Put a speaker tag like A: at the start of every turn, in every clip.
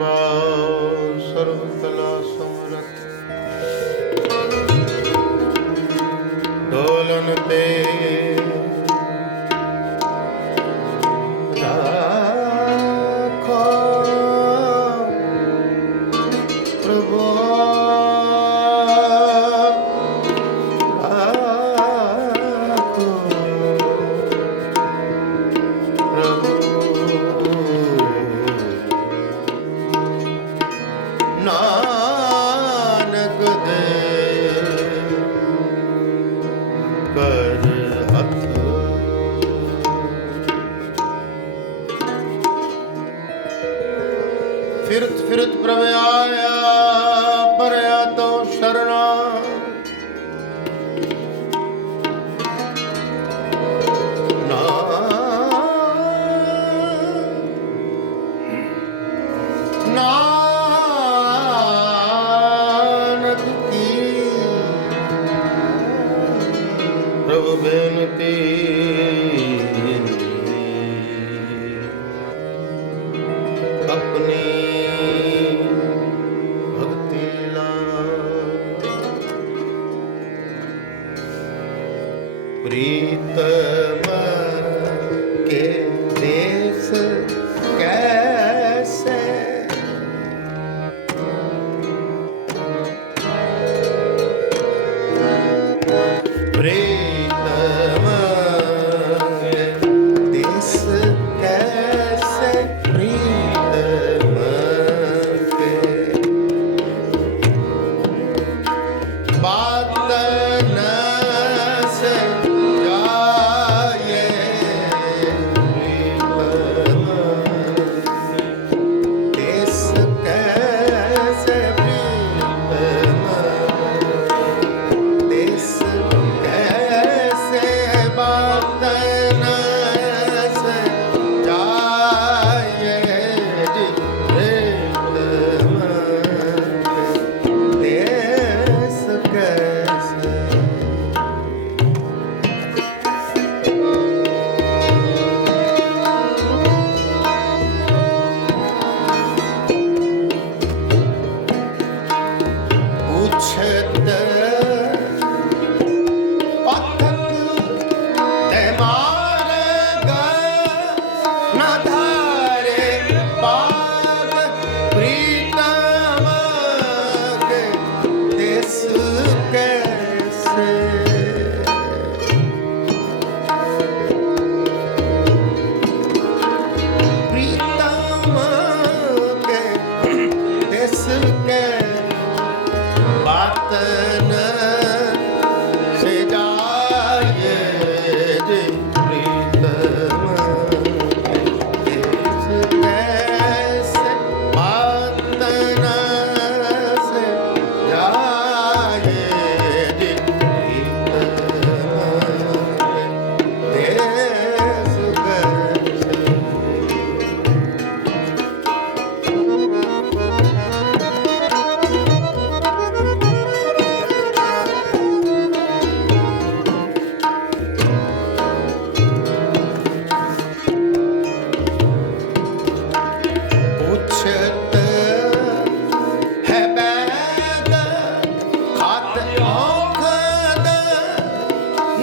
A: Bye. ਫਿਰਤ ਫਿਰਤ ਪ੍ਰਭ ਆਇਆ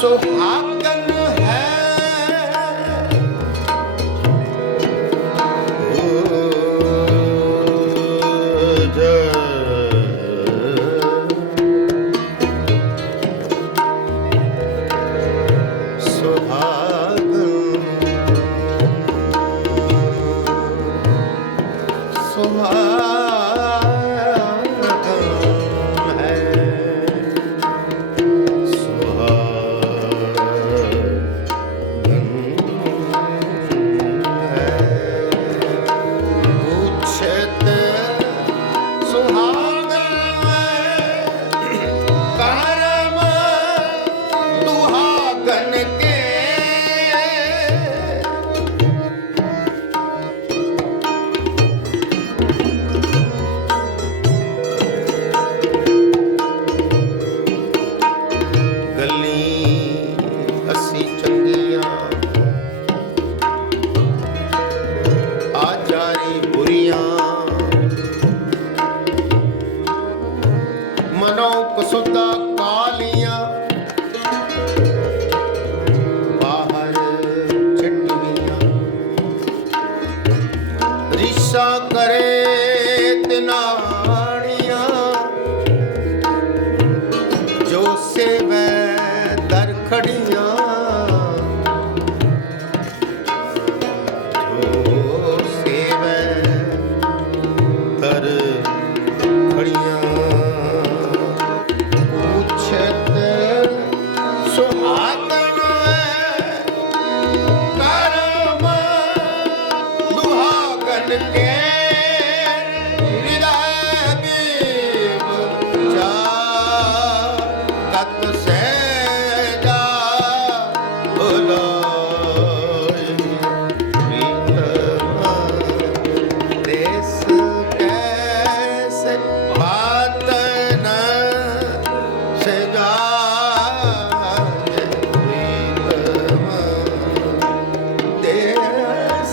A: sou rápido.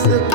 A: the